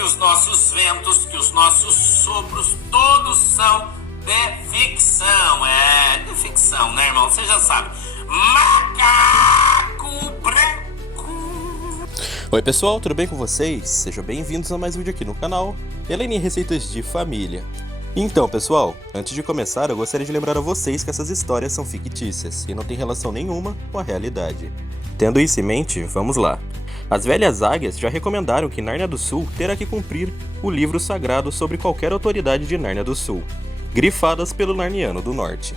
que os nossos ventos, que os nossos sopros, todos são de ficção. De ficção, né, irmão? Você já sabe. Macaco Branco. Oi, pessoal, tudo bem com vocês? Sejam bem-vindos a mais um vídeo aqui no canal Elaine Receitas de Família. Então, pessoal, antes de começar, eu gostaria de lembrar a vocês que essas histórias são fictícias e não têm relação nenhuma com a realidade. Tendo isso em mente, vamos lá. As velhas águias já recomendaram que Nárnia do Sul terá que cumprir o livro sagrado sobre qualquer autoridade de Nárnia do Sul, grifadas pelo Narniano do Norte.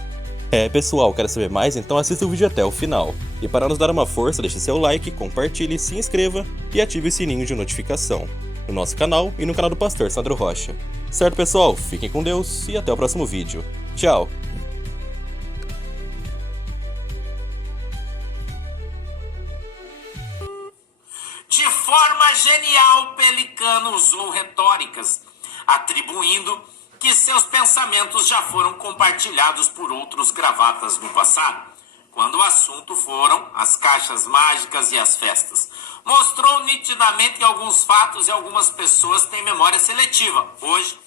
Pessoal, quer saber mais? Então assista o vídeo até o final. E para nos dar uma força, deixe seu like, compartilhe, se inscreva e ative o sininho de notificação no nosso canal e no canal do Pastor Sandro Rocha. Certo, pessoal? Fiquem com Deus e até o próximo vídeo. Tchau! De forma genial, Pelicano usou retóricas, atribuindo que seus pensamentos já foram compartilhados por outros gravatas no passado, quando o assunto foram as caixas mágicas e as festas. Mostrou nitidamente que alguns fatos e algumas pessoas têm memória seletiva. Hoje,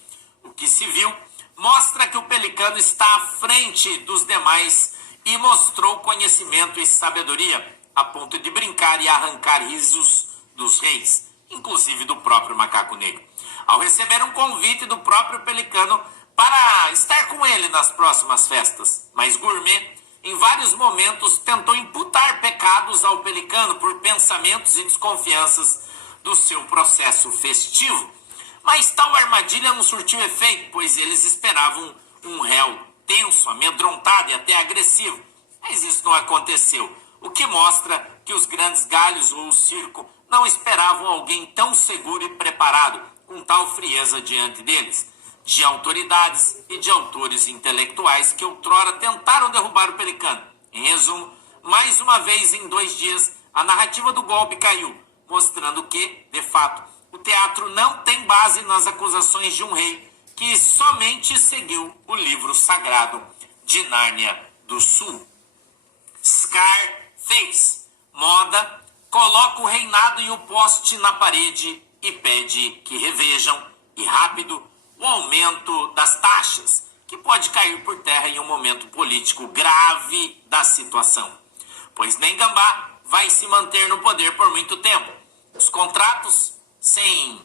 o que se viu mostra que o Pelicano está à frente dos demais e mostrou conhecimento e sabedoria, a ponto de brincar e arrancar risos dos reis, inclusive do próprio Macaco Negro, ao receber um convite do próprio Pelicano para estar com ele nas próximas festas. Mas Gourmet, em vários momentos, tentou imputar pecados ao Pelicano por pensamentos e desconfianças do seu processo festivo. Mas tal armadilha não surtiu efeito, pois eles esperavam um réu tenso, amedrontado e até agressivo. Mas isso não aconteceu, o que mostra que os grandes galhos ou o circo não esperavam alguém tão seguro e preparado, com tal frieza diante deles, de autoridades e de autores intelectuais que outrora tentaram derrubar o Pelicano. Em resumo, mais uma vez em 2 dias, a narrativa do golpe caiu, mostrando que, de fato, o teatro não tem base nas acusações de um rei que somente seguiu o livro sagrado de Nárnia do Sul. Scarface, moda, coloca o reinado em um poste na parede e pede que revejam, e rápido, o aumento das taxas, que pode cair por terra em um momento político grave da situação. Pois nem Gambá vai se manter no poder por muito tempo. Os contratos, sem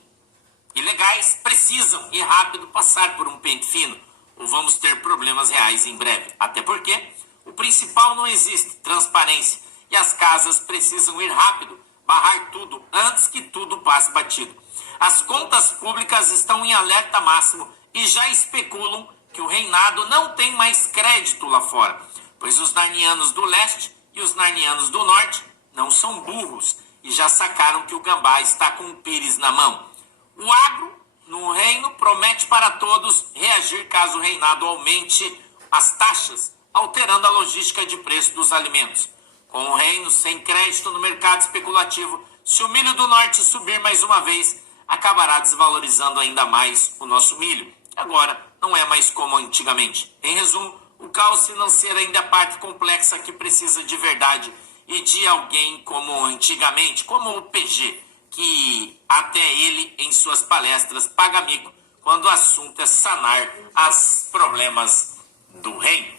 ilegais, precisam e rápido passar por um pente fino, ou vamos ter problemas reais em breve. Até porque o principal não existe, transparência, e as casas precisam ir rápido, barrar tudo antes que tudo passe batido. As contas públicas estão em alerta máximo e já especulam que o reinado não tem mais crédito lá fora, pois os narnianos do leste e os narnianos do norte não são burros e já sacaram que o Gambá está com o pires na mão. O agro, no reino, promete para todos reagir caso o reinado aumente as taxas, alterando a logística de preço dos alimentos. Com o reino sem crédito no mercado especulativo, se o milho do norte subir mais uma vez, acabará desvalorizando ainda mais o nosso milho. Agora, não é mais como antigamente. Em resumo, o caos financeiro ainda é parte complexa que precisa de verdade e de alguém como antigamente, como o PG, que até ele, em suas palestras, paga mico quando o assunto é sanar os problemas do reino.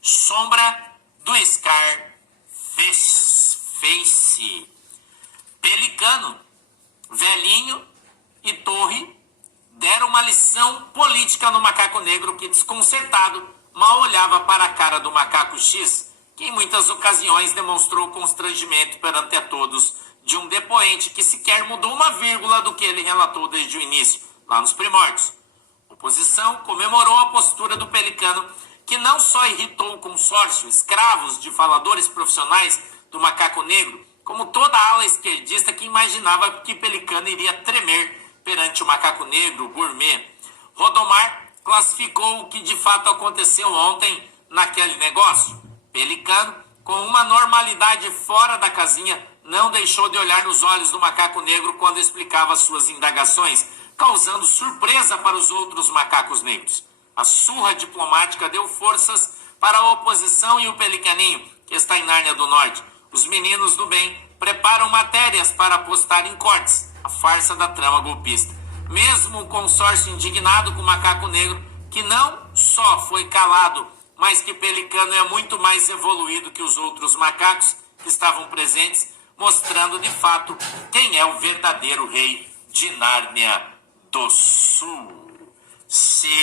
Sombra do Scarface. Pelicano, velhinho e Torre deram uma lição política no Macaco Negro que, desconcertado, mal olhava para a cara do Macaco X, que em muitas ocasiões demonstrou constrangimento perante a todos de um depoente que sequer mudou uma vírgula do que ele relatou desde o início, lá nos primórdios. A oposição comemorou a postura do Pelicano, que não só irritou o consórcio, escravos de faladores profissionais do Macaco Negro, como toda a ala esquerdista que imaginava que Pelicano iria tremer perante o Macaco Negro, Gourmet. Rodomar classificou o que de fato aconteceu ontem naquele negócio. Pelicano, com uma normalidade fora da casinha, não deixou de olhar nos olhos do Macaco Negro quando explicava suas indagações, causando surpresa para os outros macacos negros. A surra diplomática deu forças para a oposição e o Pelicaninho, que está em Nárnia do Norte. Os meninos do bem preparam matérias para postar em cortes a farsa da trama golpista. Mesmo o consórcio indignado com o macaco negro, que não só foi calado, mas que Pelicano é muito mais evoluído que os outros macacos que estavam presentes, mostrando de fato quem é o verdadeiro rei de Nárnia do Sul. Secretária!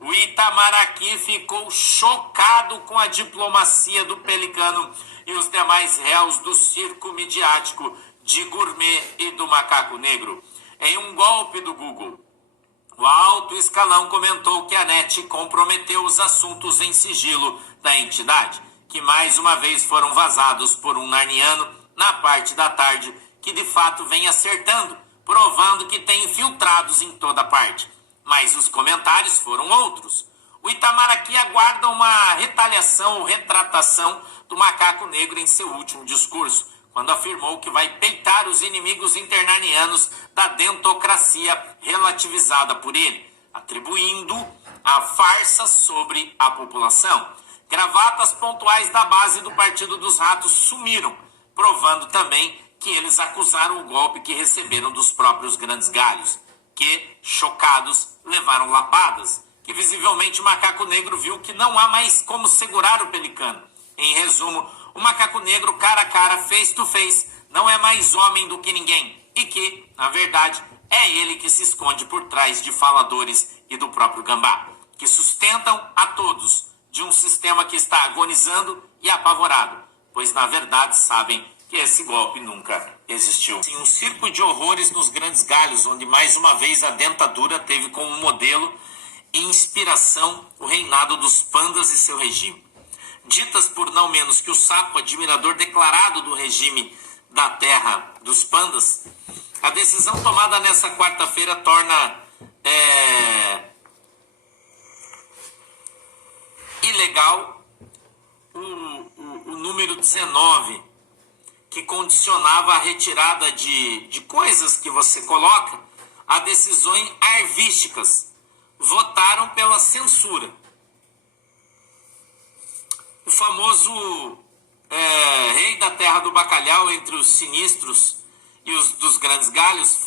O Itamaraty ficou chocado com a diplomacia do Pelicano e os demais réus do circo midiático de Gourmet e do Macaco Negro. Em um golpe do Google, o alto escalão comentou que a NET comprometeu os assuntos em sigilo da entidade, que mais uma vez foram vazados por um narniano na parte da tarde, que de fato vem acertando, provando que tem infiltrados em toda parte. Mas os comentários foram outros. O Itamaraty aguarda uma retaliação ou retratação do Macaco Negro em seu último discurso, quando afirmou que vai peitar os inimigos internarnianos da dentocracia relativizada por ele, atribuindo a farsa sobre a população. Gravatas pontuais da base do Partido dos Ratos sumiram, provando também que eles acusaram o golpe que receberam dos próprios grandes galhos, que, chocados, levaram lapadas, que visivelmente o Macaco Negro viu que não há mais como segurar o Pelicano. Em resumo, o Macaco Negro cara a cara, face to face, não é mais homem do que ninguém, e que, na verdade, é ele que se esconde por trás de faladores e do próprio Gambá, que sustentam a todos de um sistema que está agonizando e apavorado, pois na verdade sabem que esse golpe nunca existiu. Sim, um circo de horrores nos grandes galhos, onde mais uma vez a dentadura teve como modelo e inspiração o reinado dos pandas e seu regime. Ditas por não menos que o Sapo, admirador declarado do regime da terra dos pandas, a decisão tomada nessa quarta-feira torna ilegal o número 19, que condicionava a retirada de coisas que você coloca a decisões arvísticas. Votaram pela censura. O famoso rei da terra do bacalhau, entre os sinistros e os dos grandes galhos,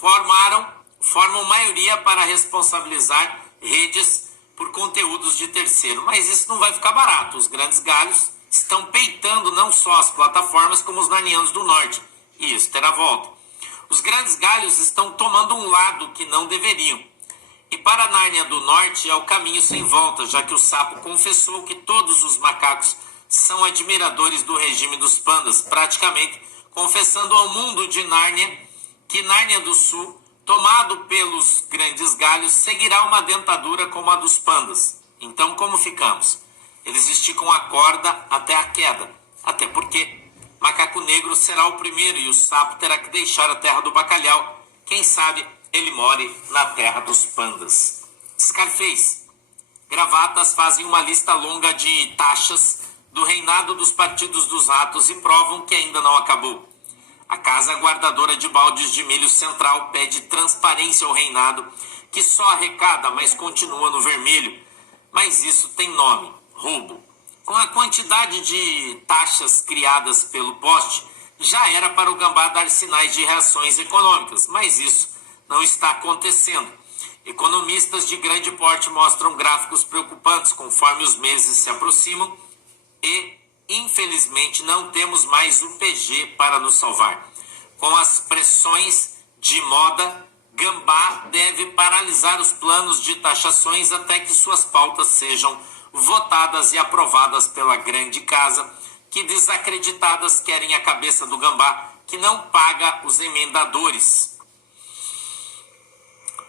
formam maioria para responsabilizar redes por conteúdos de terceiro. Mas isso não vai ficar barato. Os grandes galhos estão peitando não só as plataformas, como os narnianos do norte. E isso terá volta. Os grandes galhos estão tomando um lado que não deveriam. E para a Nárnia do Norte é o caminho sem volta, já que o Sapo confessou que todos os macacos são admiradores do regime dos pandas, praticamente confessando ao mundo de Nárnia que Nárnia do Sul, tomado pelos grandes galhos, seguirá uma dentadura como a dos pandas. Então, como ficamos? Eles esticam a corda até a queda, até porque Macaco Negro será o primeiro e o Sapo terá que deixar a terra do bacalhau. Quem sabe ele more na terra dos pandas. Scarface. Gravatas fazem uma lista longa de taxas do reinado dos partidos dos ratos e provam que ainda não acabou. A Casa Guardadora de Baldes de Milho Central pede transparência ao reinado, que só arrecada, mas continua no vermelho. Mas isso tem nome: roubo. Com a quantidade de taxas criadas pelo poste, já era para o Gambá dar sinais de reações econômicas, mas isso não está acontecendo. Economistas de grande porte mostram gráficos preocupantes conforme os meses se aproximam e, infelizmente, não temos mais o PG para nos salvar. Com as pressões de moda, Gambá deve paralisar os planos de taxações até que suas pautas sejam votadas e aprovadas pela grande casa, que desacreditadas querem a cabeça do Gambá, que não paga os emendadores.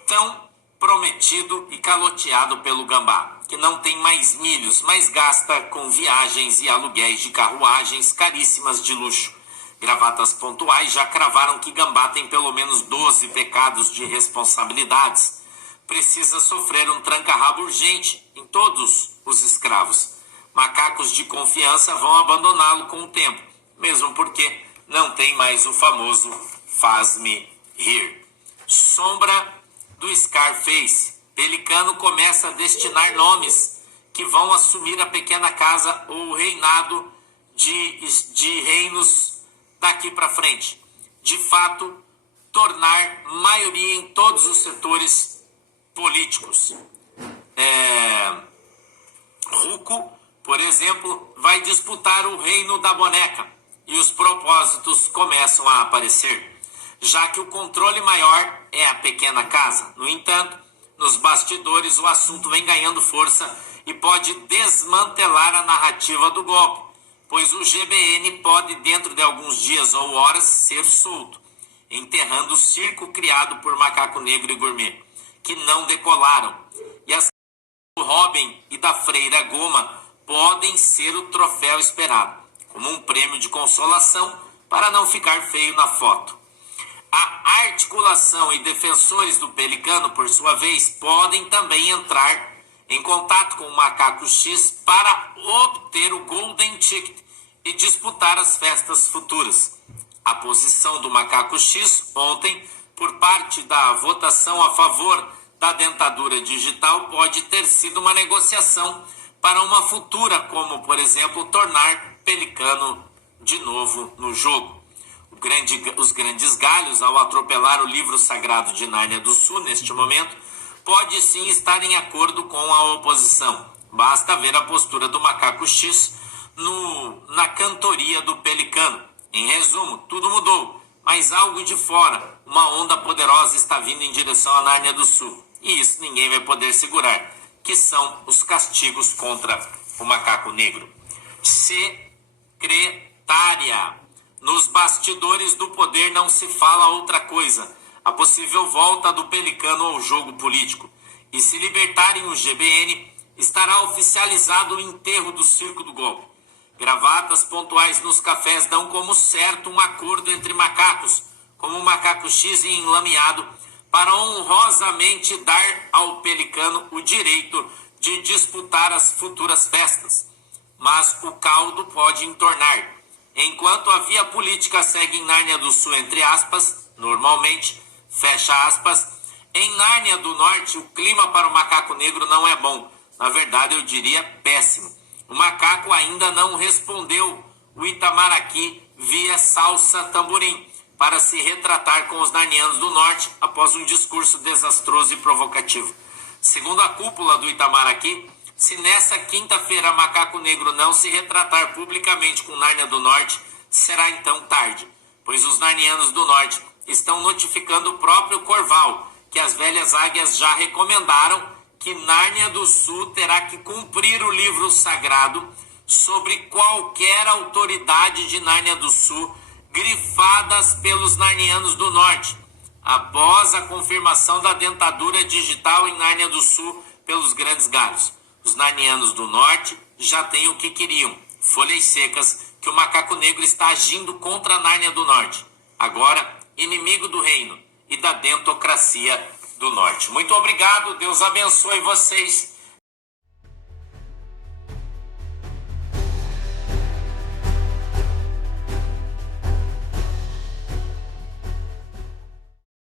Tão prometido e caloteado pelo Gambá, que não tem mais milhos, mas gasta com viagens e aluguéis de carruagens caríssimas de luxo. Gravatas pontuais já cravaram que Gambá tem pelo menos 12 pecados de responsabilidades. Precisa sofrer um tranca-rabo urgente em todos os escravos. Macacos de confiança vão abandoná-lo com o tempo, mesmo porque não tem mais o famoso faz-me rir. Sombra do Scarface. Pelicano começa a destinar nomes que vão assumir a pequena casa ou o reinado de reinos daqui para frente. De fato, tornar maioria em todos os setores políticos. Ruco, por exemplo, vai disputar o reino da boneca e os propósitos começam a aparecer, já que o controle maior é a pequena casa. No entanto, nos bastidores o assunto vem ganhando força e pode desmantelar a narrativa do golpe, pois o GBN pode, dentro de alguns dias ou horas, ser solto, enterrando o circo criado por Macaco Negro e Gourmet, que não decolaram. E as do Robin e da Freira Goma podem ser o troféu esperado, como um prêmio de consolação para não ficar feio na foto. A articulação e defensores do Pelicano, por sua vez, podem também entrar em contato com o Macaco X para obter o Golden Ticket e disputar as festas futuras. A posição do Macaco X ontem, por parte da votação a favor da dentadura digital, pode ter sido uma negociação para uma futura, como, por exemplo, tornar Pelicano de novo no jogo. Os grandes galhos, ao atropelar o livro sagrado de Nárnia do Sul, neste momento, pode sim estar em acordo com a oposição. Basta ver a postura do Macaco X na cantoria do Pelicano. Em resumo, tudo mudou, mas algo de fora, uma onda poderosa está vindo em direção à Nárnia do Sul. E isso ninguém vai poder segurar, que são os castigos contra o Macaco Negro. Secretária. Nos bastidores do poder não se fala outra coisa. A possível volta do Pelicano ao jogo político. E se libertarem o GBN, estará oficializado o enterro do circo do golpe. Gravatas pontuais nos cafés dão como certo um acordo entre macacos, como o Macaco X e Enlameado, para honrosamente dar ao Pelicano o direito de disputar as futuras festas. Mas o caldo pode entornar. Enquanto a via política segue em Nárnia do Sul, entre aspas, normalmente, fecha aspas, em Nárnia do Norte o clima para o Macaco Negro não é bom. Na verdade, eu diria péssimo. O macaco ainda não respondeu o Itamaraqui via Salsa Tamborim para se retratar com os narnianos do Norte após um discurso desastroso e provocativo. Segundo a cúpula do Itamaraqui, se nessa quinta-feira Macaco Negro não se retratar publicamente com Nárnia do Norte, será então tarde, pois os narnianos do Norte estão notificando o próprio Corval que as velhas águias já recomendaram que Nárnia do Sul terá que cumprir o livro sagrado sobre qualquer autoridade de Nárnia do Sul grifadas pelos narnianos do Norte, após a confirmação da dentadura digital em Nárnia do Sul pelos grandes galhos. Os narnianos do Norte já têm o que queriam, folhas secas, que o Macaco Negro está agindo contra a Nárnia do Norte, agora inimigo do reino e da dentocracia do Norte. Muito obrigado, Deus abençoe vocês.